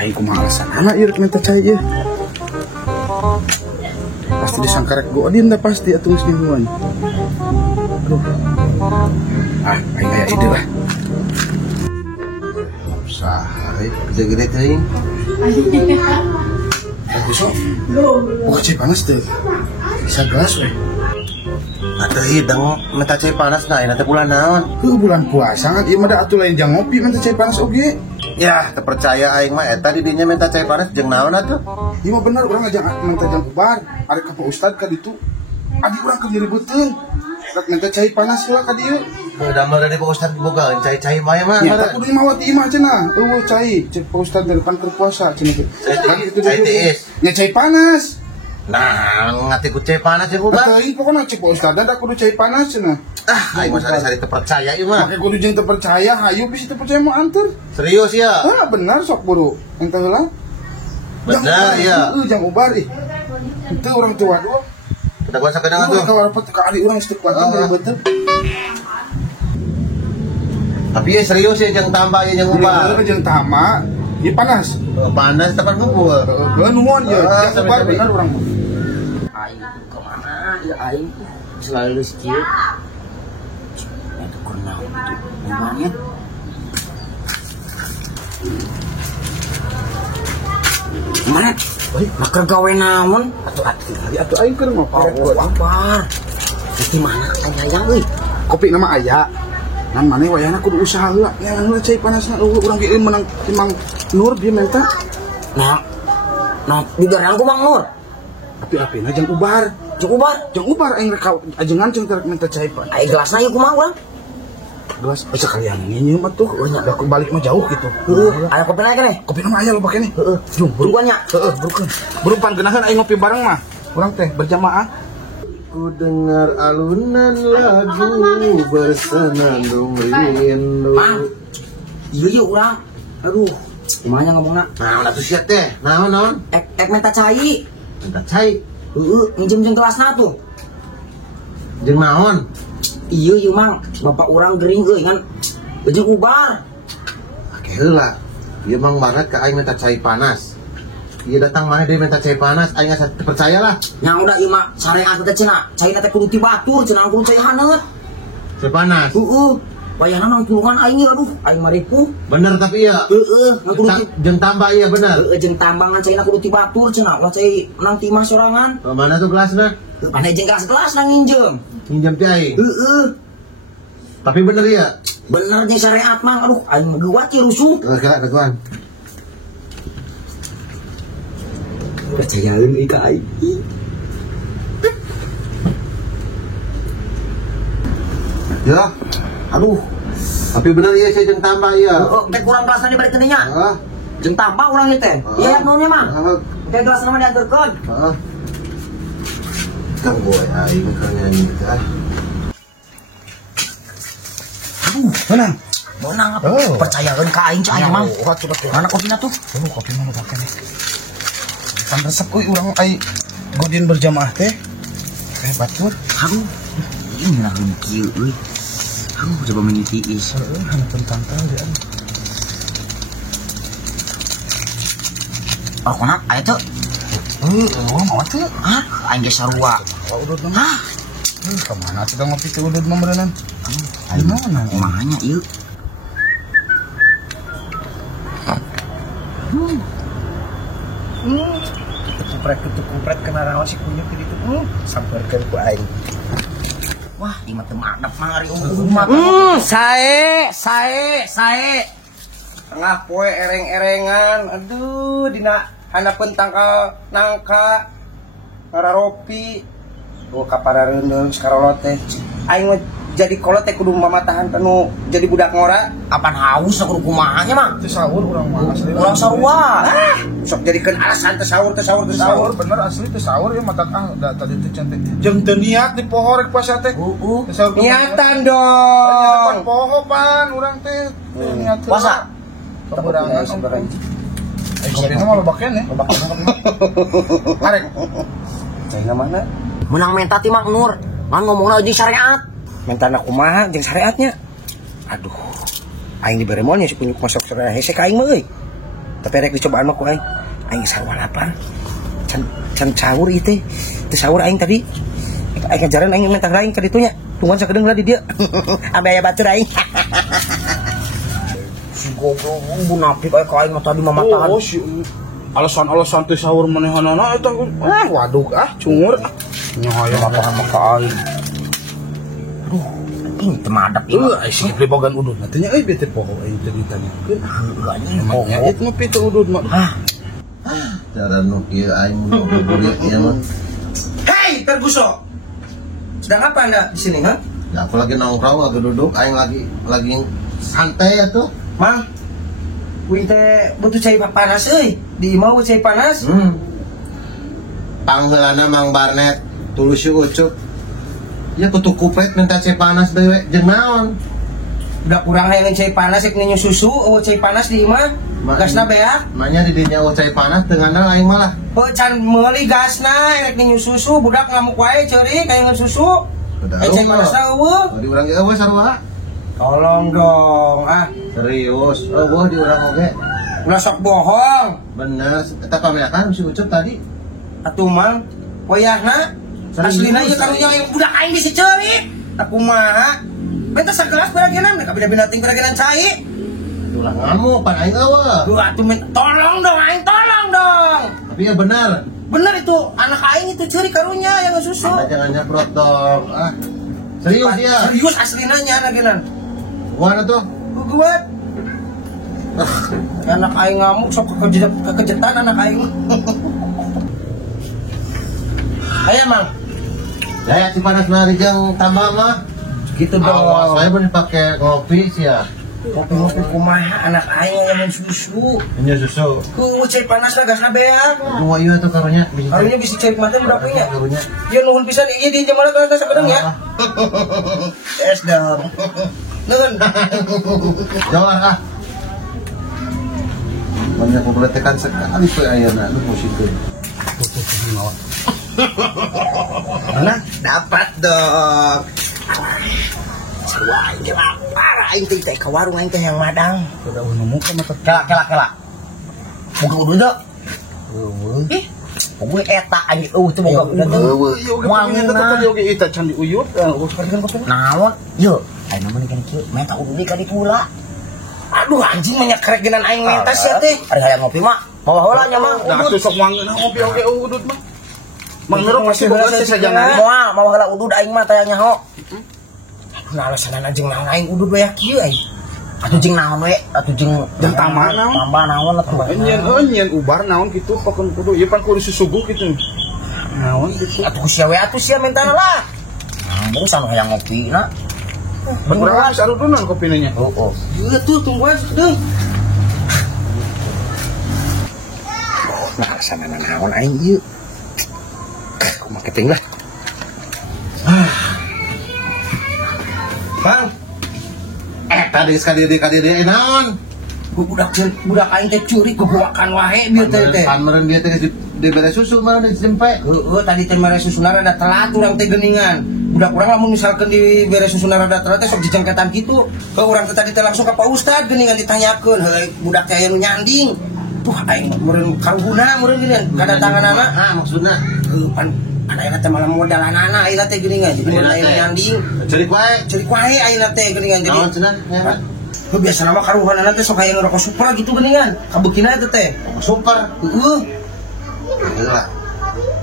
Aing kumaha anak ieu rek minta cai ieu. Pasti disangkarek godin dah pasti atuh geus dimuan. Aduh. Aing aya ide lah. Saha kerja gede teuing. Besok. Buka cai panas teh. Bisa gelas we. Atuh hidang minta cai panas nah ini teh bulan naon? Bulan puasa kan ieu mah da atuh lain jang ngopi minta cai panas oge. Ya, terpercaya aing mah eta di dinya minta cai panas jeung naon atuh? Ieu mah bener urang aja minta jang kubar. Ari ka Pak Ustad ka ditu. Adi urang keur nyeribeutkeun. Rek minta cai panas heula ka dieu. Damel dari Pak Ustad boga cai-cai mah mah. Ya, kudu mawat imah cenah. Eueuh cai, cek Pak Ustad dari kan keur puasa cenah teh. Cai tiis. Nya cai panas. Nah, ngati ku cai panas ya bubar. Teuing pokona cek Pak Ustad da kudu cai panas cenah. Aing mah sari-sari terpercaya ieu mah. Make kudu jeung teu percaya, hayu bisa teu percaya mah anteur. Serius ya? Benar sok buru. Ente heula. Benar ya. Jang ubar ih. Itu orang tua dua. Kita bahasa kadang atuh. Kalau rapat ka adik urang geus teu kuat betul. Tapi ya serius ya jeung tambah ya jeung ubar. Jeung tama, ieu panas. Panas tekan bubur. Nuhun ya, ubar benar urang. Aing kemana ya aing selalu kieu itu kurang itu memangnya mana maka gawe naon atuh aing keur ngopi lapar di mana ayang euy kopi nama aya nan maneh wayahna kudu usaha heula ngeunang heula cai panasna urang ge menang timang Nur dia minta nah di garang ku Mang Nur api-apina jang ubar aing rek ajengan jeung rek minta cai pan ai gelasna ieu kumaha urang gelas sekalian nyeum atuh da balik mah jauh gitu aya kopi naik keneh kopi mah aya loba keneh jum buruannya burukeun burupan geunaheun aing ngopi bareng mah urang teh berjamaah. Ku dengar alunan lagu bersenandung rindu. Mang ieu urang aduh kumaha ngomongna Naon atuh sia teh? Naon? Ek minta cai Minta cai. minjem jeung gelasna tuh Jeung naon? iya Mang bapak orang gering euy ngan jeung ubar Ake heula. Ieu Mang banget ka aing minta cai panas. Ieu datang mana dia minta cai panas, aing asa percaya lah. nya udah ieu mah sareat teh cenah cai teh kudu ti batur cenah kudu cai haneut Cai panas. wayahna nang tulungan aing aduh aing mah ripuh Bener tapi ya. ngan kudu ti Jeung tambah ieu bener. jeung tambangan caina kudu ti batur cenah ulah cai nang ti mah sorangan Mana tuh gelasna? pandai jeung gelas nang nginjem Minjem ti aing. Tapi bener ya. bener nya syariat Mang aduh aing mah geuwat ieu rusuh Kira daguan. percayaeun ieu ka aing Ya. Aduh. Tapi bener ya saya jeung tambah ya. teh kurang gelasna dibalik nya Heeh. jeung tambah urang ieu teh iya naonnya Mang teh gelasna mah dianturkeun Heeh. Kang boy aing keur nyanyi teh. Menang apa percayaeun ka aing cai Mang mana kopina tuh kopi mana pakai nih kan resep euy urang ai godin berjamaah teh kayak batur aduh ini lah kieu euy aduh coba menitiis hanapun tangkal dia oh kona aya teu mau teh aing ge sarua udud mah kemana kita ngopi teh udud mah berenang di mana kumahanya ieu kupret kena raos si kunyuk gitu samperkeun ku aing wah ieu mah teu madep mah ari mah Sae tengah poe ereng-erengan aduh dina hanapeun tangkal nangka ngararopi oh kaparareundeung sakarolot teh aing mah jadi kolot teh kudu mamatahan kanu jadi budak ngora. Apaan haus aku kumahanya mah? Teu sahur urang mah asli. Urang sarua. Sok jadikeun alasan teu sahur. Sahur bener asli teu sahur ya mata da tadi teh cantik. Jeung teu niat di poho rek puasa teh. Teu sahur. Niatan Depan dong. poho pan urang teh niat Puasa. Keberangan kopi mah lobakeun ya. Arek. Cai mana? Menang menta ti Mang Nur. Ngan ngomongna jeung syariat. Mentana kumaha jeung syariatnya. Aduh. Aing dibere moal nya si punyuk masuk syariat hese ka aing mah euy. Tapi rek dicobaan mah ku aing. Aing sarua lapar. Can sahur ieu teh. Teu sahur aing tadi. Aing ngajaran aing mentang aing ka ditu nya. Tungguan sakedeung lah di dieu. Ambe aya batur aing. Si goblok munafik aya ka aing mah tadi mamatahan. Oh, si alasan teh sahur manehanana eta waduh cungur. Nyoyo Mamatahan mah ka aing. Aduh, ini temadak ieu. Si beli bogan udud nantinya bete poho aing teh ditanyakeun. Heeh. Ya itu mah pitu udud mah. Cara nu kieu aing bubur ieu mah. Hei, Ferguson. Sedang apa Anda di sini, ha? Ya aku lagi nongkrong, lagi duduk, aing lagi santai atuh. Mang. Kuing teh butuh cai panas euy. Di mau cai panas? Pangheulana Mang Barnet tulus si Ucup. Ya kutu kupet minta cai panas dewe jeung naon? Udah kurang hayang cai panas rek nyu susu, cai panas di imah. Gasna beak. Manya di dinya cai panas teu ngandal aing malah. Can meuli gasna rek nyu susu, budak ngamuk wae ceurik kayangan susu. Cai panasna eueuh. Di urang ge eueuh sarua. Tolong dong, Serius, eueuh di urang oge. ulah sok bohong. Bener, eta pameakan si Ucup tadi. Atuh mang, wayahna aslina ieu karunya yang budak aing bisa ceurik. Tak kumaha? Benta sagelas beragenan, ka beda-beda ting beragenan cai. Ulah ngamuk pan aing eueuh. Duh atuh tolong dong aing, tolong dong. Tapi ya bener. Bener itu, anak aing itu ceurik karunya yang susu. Jangan nyaprot dong. Serius ya. Serius aslina nya agenan. Mana tuh? Guguat. Anak aing ngamuk sok kekejetan anak aing. Aya mang. Ya si panas mari jeung tambah mah. Gitu Awas, dong. saya bener pakai ngopi sih ya. Kopi-kopi kumaha anak aing yang susu. Ini susu. Ku cai panas lah gasna beak. Dua iya tuh karunya. Karunya bisa cai mata udah punya. Karunya. Ya nuhun pisan ieu di jamana teh sakedeung ya. Es dong. Nuhun. Jangan banyak membeletekan sekali tuh ayeuna lu musikeun. Mana? Dapat dong. Sarua aing ge lapar aing teh ka warung aing teh yang madang. Udah nemu ka mata Kela. Buka udah dah. Ih, gue eta anjing tuh buka udah tuh. Wangi teh oge eta can diuyut. Naon? Yo, ayo namanya kan kieu, meta udah di kali pula. Aduh anjing menyekrek genan aing mentas ya teh. Ada hayang ngopi mah. Bawa heula nya mah. Nah, tuh sok wangi ngopi oge udud mah. Mang Nurul pasti boga teh sajangan. Moal, bawa heula udud aing mah tanya nyaho. Nah alasan anjing naon aing udud bae kieu aing. Atuh jeung naon we? Atuh jeung tambah naon? Tambah naon atuh. Nyen ubar naon kitu pokon kudu ieu pan kudu susuguh kitu. Naon kitu? Atuh sia we atuh sia mentana lah. Ngomong sama hayang ngopi na. Beneran sarudunan kopina nya. Oh. Ieu tuh tungguan sakedeung. Nah alasan naon aing ieu. Kumaha keting lah. Bang, Tadi kadiri naon? budak aing teh curi kebuakan wae bieu teh. Pan meureun dia teh dibere susu mah dijempe. Heueuh tadi teh mere susuna rada telat urang teh geuningan. Budak urang lamun misalkan dibere susuna rada telat teh sok dijengketan kitu. Heuh urang teh tadi teh langsung ka Pak Ustad geuningan ditanyakeun, heuh budak teh aya nu nyanding. Tuh aing meureun karuhuna meureun geuningan kadatanganana. Maksudna Heuh pan ayeuna teh malah modalanana ayeuna teh geuningan jadi mun aya nyanding. cerik wae. Cerik wae ayeuna teh geuningan jadi. Naon cenah? Heuh biasana mah karuhana teh sok aya nu rokok super gitu geuningan. Kabeukina teh teh. Super. Heuh. Heula.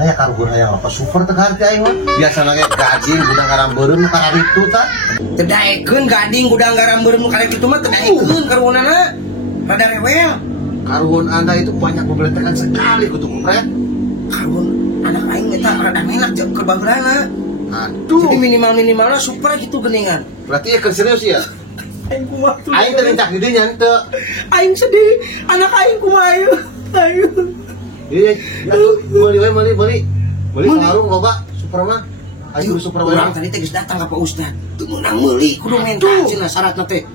Aya karuhun aya apa super teh harti aing mah. Biasana ge gajing gudang garam beureum ka ditu tah. Teu daekeun gading gudang garam beureum karek kitu mah teu daekeun karuhunana. Rada rewel. Karuhun Anda itu banyak membeletekan sekali kutu kompret. Karuhun anak aing eta rada menak jeung keur bageurana. Aduh. Jadi minimalnya super gitu geningan. Berarti ya serius ya? Aing kumaha tuh. Aing terintak di dinya henteu. Aing sedih. Anak aing kumaha ayo. Ayo. Iya, beli warung loba super mah. Ayo super Urang mah. tadi teh geus datang ka Pak Ustad. Teu meunang meuli kudu minta cenah syaratna teh.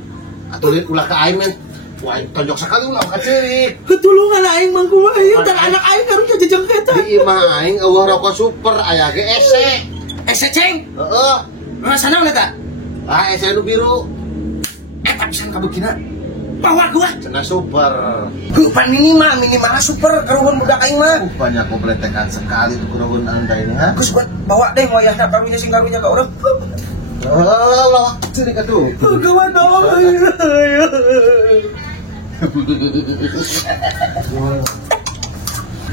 Atuh lihat ulah ka aing men. Wah, tonjok sekali ulah ka ceurik. Ketulungan aing mah kumaha ayo. Dan anak aing karunya jejengketan. Di imah aing eueuh rokok super aya ge ese. Ese ceng. Heeh. Rasana eta? Ah, ese nu biru. Eta pisan kabukina. Bawa gua. Cenah super. Pan minimal super karuhun budak aing mah. Banyak kompletekan sekali tuh kunaun anda ini ha. Geus buat bawa deh wayahna karunya sing karunya ka urang. Lawak ceurik atuh. Kawan tolong ayo.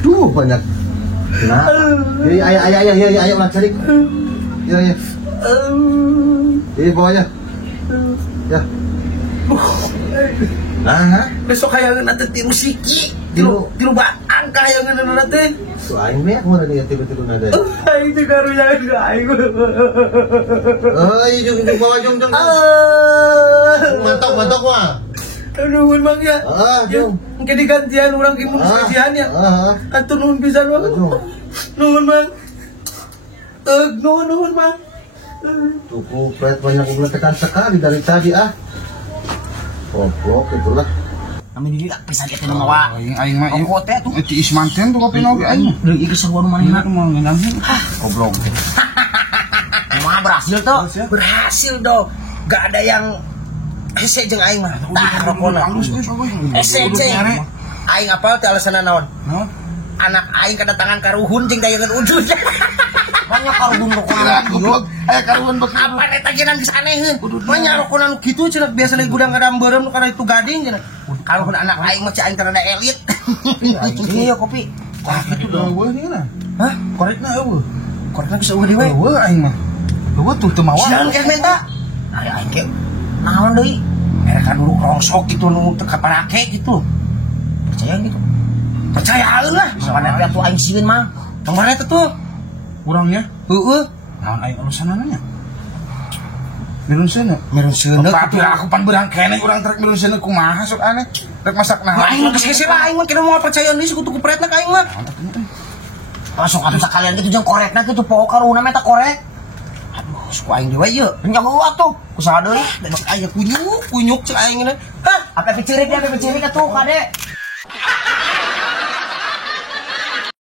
Duh banyak. Nah, ayo ulah cari. Ya. Bawanya. Ya. Nah, Besok hayangan nanti tiru siki. Tiru baang kayangan nanti. so aing meh mun dia tiba-tiba nada. Aing teh karunya enggak aing. Iya jung bawa jung. Mantap mah. Nuhun Bang ya. Jung. Mungkin digantian orang kimun gajian ya. Atur nuhun pisan Bang. Nuhun Bang. Nuhun Bang. Cukup banyak kompletekan sekali dari tadi Goblok itulah. Kami diri pisan eta nu mawa. Aing mah ieu. Kote tuh. Ti ismanten tuh kopi noge aing. Deui ieu seruan manehna. Mau ngenangin. Goblok. Mah berhasil tuh. Berhasil dong. Gak ada yang hese jeung aing mah. Tah rokona. Hese jeung. Aing apal teh alasanna naon? Naon? Anak aing kedatangan karuhun jeung dayangan ujud. Banyak karuhun rokona kieu. Aya karuhun beki. Apa eta genan geus aneh. Banyak rokona nu kitu cenah biasa di gudang kadam beureum nu kana itu gading cenah. Karuhun anak aing mah aing terada elit. Iya kopi. Itu dah eueuh nih nah. Hah? Korekna eueuh. Korekna geus eueuh dewe. Eueuh aing mah. Eueuh tuh teu mawa. Sian kan menta. Ari aing ge naon deui? Mereka dulu rongsok gitu nu teu kaparake gitu. Percaya gitu. Percayaan lah. Soalnya atuh aing siwin mah. Kemarin itu tuh. Urangnya. Heeh. Naon aing alusanana nya? Mirunseuna. Meruseuneuk. Tapi aku pan beurang kene urang trek mirunseuna kumaha sok aneh. Rek masak naon. Aing mah geus hese lah aing mah kira mau percayaan deui suku kupretna ka aing mah. Masuk atuh sakalian gitu jeung korekna kitu poho karuhuna mah eta korek. Aduh, suku aing dewe ieu. Penjago atuh. Kusaha deui? Cek aya kunyuk cek aing ini. Hah, apa pecirik atuh kade?